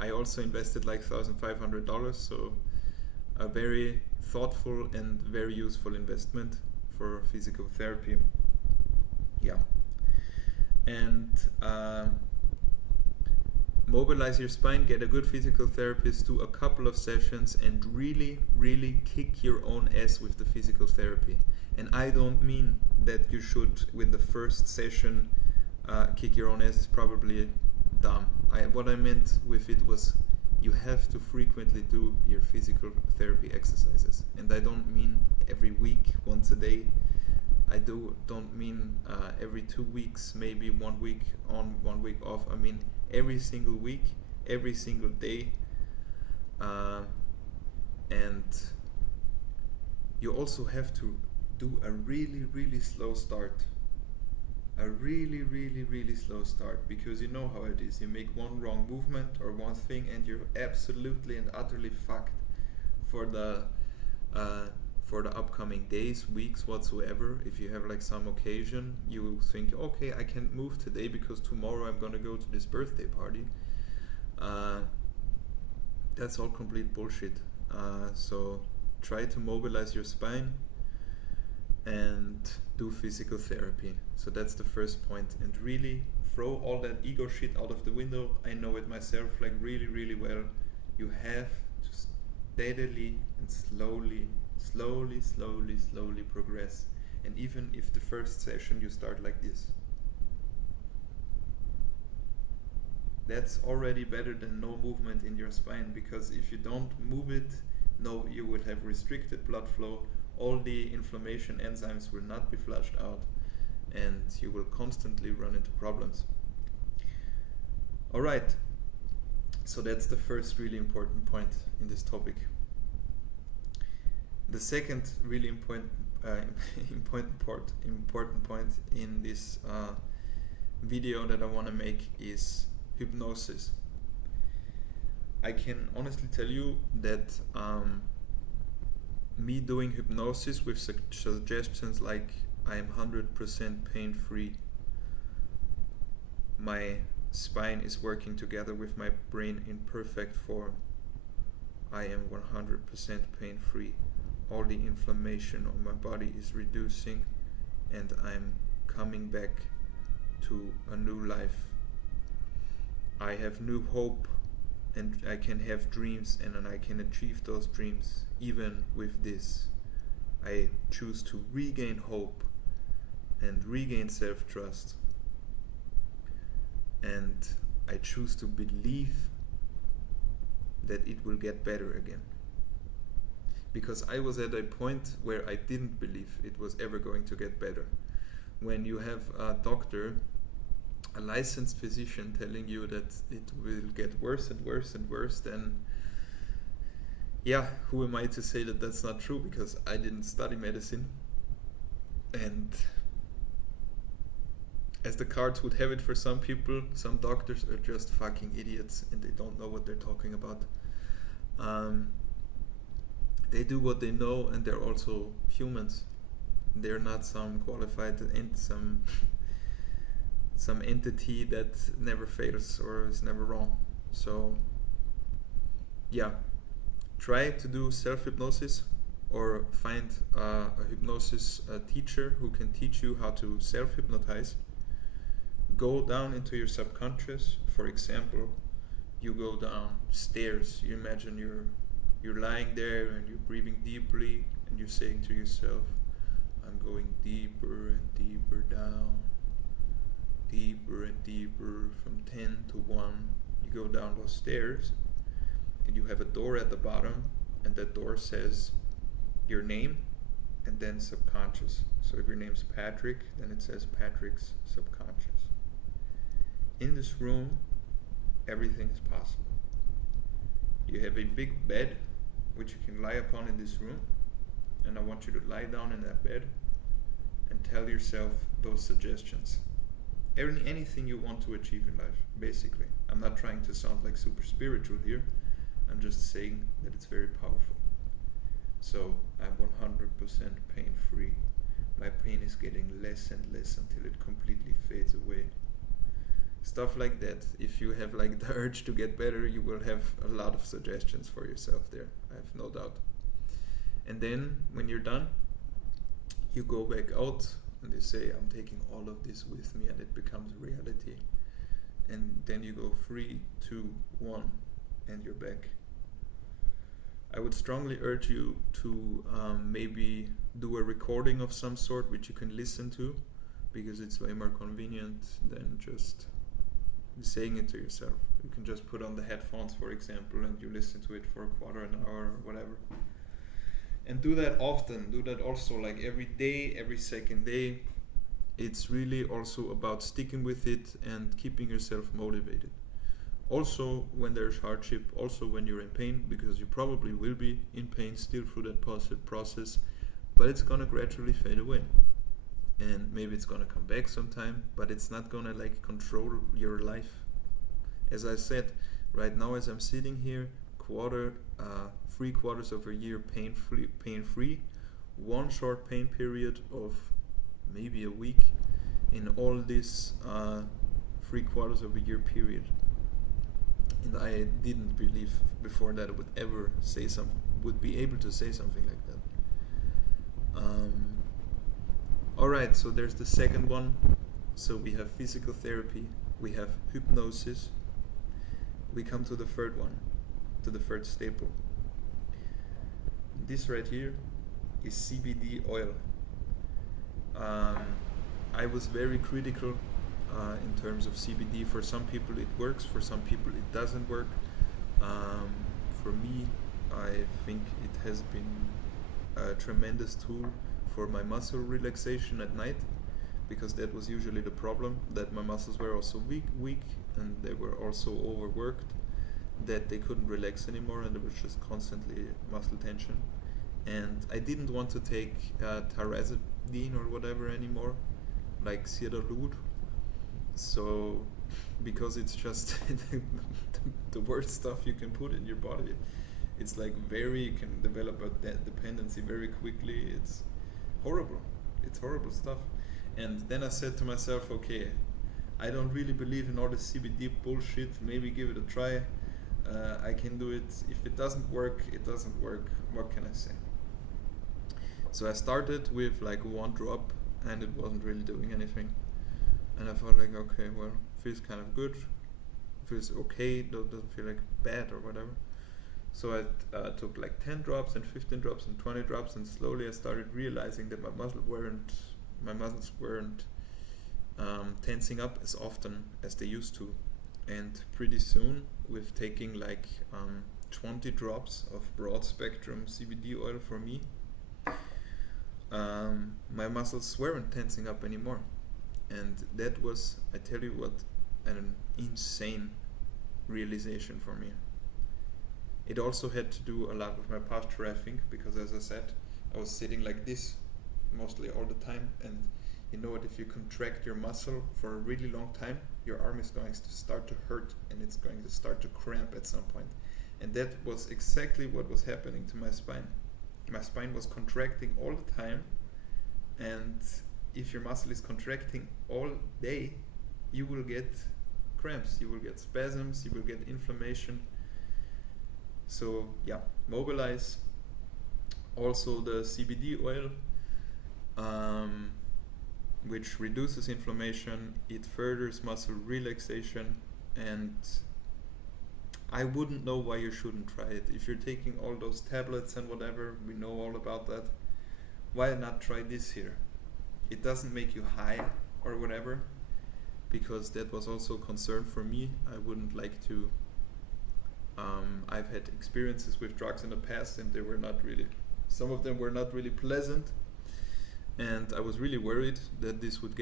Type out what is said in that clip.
I also invested like $1,500, so a very thoughtful and very useful investment for physical therapy. Yeah. And mobilize your spine, get a good physical therapist, do a couple of sessions, and really, really kick your own ass with the physical therapy. And I don't mean that you should, with the first session, kick your own ass is probably dumb. What I meant with it was you have to frequently do your physical therapy exercises. And I don't mean every week, once a day. I don't mean every 2 weeks, maybe 1 week on, 1 week off. I mean every single week, every single day. And you also have to do a really, really slow start. A really, really, really slow start, because you know how it is. You make one wrong movement or one thing and you're absolutely and utterly fucked for the upcoming days, weeks, whatsoever. If you have like some occasion, you think, okay, I can't move today because tomorrow I'm gonna go to this birthday party. That's all complete bullshit. So try to mobilize your spine and do physical therapy. So that's the first point. And really throw all that ego shit out of the window. I know it myself like really, really well. You have to steadily and slowly progress. And even if the first session you start like this, that's already better than no movement in your spine, because if you don't move it, no, you will have restricted blood flow, all the inflammation enzymes will not be flushed out, and you will constantly run into problems. Alright, so that's the first really important point in this topic. The second really important point in this video that I want to make is hypnosis. I can honestly tell you that me doing hypnosis with suggestions like I am 100% pain free, my spine is working together with my brain in perfect form, I am 100% pain free, all the inflammation on my body is reducing, and I'm coming back to a new life. I have new hope, and I can have dreams, and then I can achieve those dreams. Even with this, I choose to regain hope and regain self-trust, and I choose to believe that it will get better again. Because I was at a point where I didn't believe it was ever going to get better. When you have a doctor, a licensed physician, telling you that it will get worse and worse and worse, then yeah, who am I to say that that's not true? Because I didn't study medicine, and as the cards would have it for some people, some doctors are just fucking idiots and they don't know what they're talking about. They do what they know, and they're also humans. They're not some qualified and some entity that never fails or is never wrong. So yeah, try to do self-hypnosis, or find a hypnosis teacher who can teach you how to self-hypnotize. Go down into your subconscious. For example, you go downstairs, you imagine you're lying there and you're breathing deeply, and you're saying to yourself, I'm going deeper and deeper down, deeper and deeper, from 10 to 1. You go down those stairs, and you have a door at the bottom, and that door says your name and then subconscious. So if your name's Patrick, then it says Patrick's subconscious. In this room, everything is possible. You have a big bed which you can lie upon in this room, and I want you to lie down in that bed and tell yourself those suggestions. Anything you want to achieve in life, basically. I'm not trying to sound like super spiritual here. I'm just saying that it's very powerful. So I'm 100% pain free. My pain is getting less and less until it completely fades away. stuff like that. If you have like the urge to get better, you will have a lot of suggestions for yourself there, I have no doubt. And then when you're done, you go back out and you say, I'm taking all of this with me, and it becomes reality. And then you go 3, 2, 1, and you're back. I would strongly urge you to maybe do a recording of some sort which you can listen to, because it's way more convenient than just saying it to yourself. You can just put on the headphones, for example, and you listen to it for a quarter an hour or whatever. And do that often. Do that also like every day, every second day. It's really also about sticking with it and keeping yourself motivated. Also when there's hardship, also when you're in pain, because you probably will be in pain still through that process, but it's gonna gradually fade away. And maybe it's gonna come back sometime, but it's not gonna like control your life. As I said, right now as I'm sitting here, 3/4 of a year pain free, one short pain period of maybe a week in all this 3/4 of a year period. And I didn't believe before that I would ever would be able to say something like that. Alright, so there's the second one. So we have physical therapy, we have hypnosis. We come to the third one, to the third staple. This right here is CBD oil. I was very critical in terms of CBD. For some people it works, for some people it doesn't work. For me, I think it has been a tremendous tool for my muscle relaxation at night, because that was usually the problem, that my muscles were also weak and they were also overworked, that they couldn't relax anymore and there was just constantly muscle tension. And I didn't want to take tyrosine or whatever anymore, like Ciadalud. So, because it's just the worst stuff you can put in your body. It's like you can develop a dependency very quickly. It's horrible. It's horrible stuff. And then I said to myself, okay, I don't really believe in all this CBD bullshit. Maybe give it a try. I can do it. If it doesn't work, it doesn't work. What can I say? So I started with like 1 drop, and it wasn't really doing anything. And I thought like, okay, well, feels kind of good. Feels okay. Doesn't feel like bad or whatever. So I took like 10 drops and 15 drops and 20 drops, and slowly I started realizing that my muscles weren't tensing up as often as they used to. And pretty soon, with taking like 20 drops of broad spectrum CBD oil for me, my muscles weren't tensing up anymore. And that was, I tell you what, an insane realization for me. It also had to do a lot with my posture, I think, because as I said, I was sitting like this mostly all the time, and you know what, if you contract your muscle for a really long time, your arm is going to start to hurt and it's going to start to cramp at some point. And that was exactly what was happening to my spine. My spine was contracting all the time, and if your muscle is contracting all day, you will get cramps, you will get spasms, you will get inflammation. So yeah, mobilize. Also the CBD oil, which reduces inflammation, it furthers muscle relaxation, and I wouldn't know why you shouldn't try it. If you're taking all those tablets and whatever, we know all about that. Why not try this here? It doesn't make you high or whatever, because that was also a concern for me. I wouldn't like to. I've had experiences with drugs in the past, and they were not really, some of them were not really pleasant, and I was really worried that this would get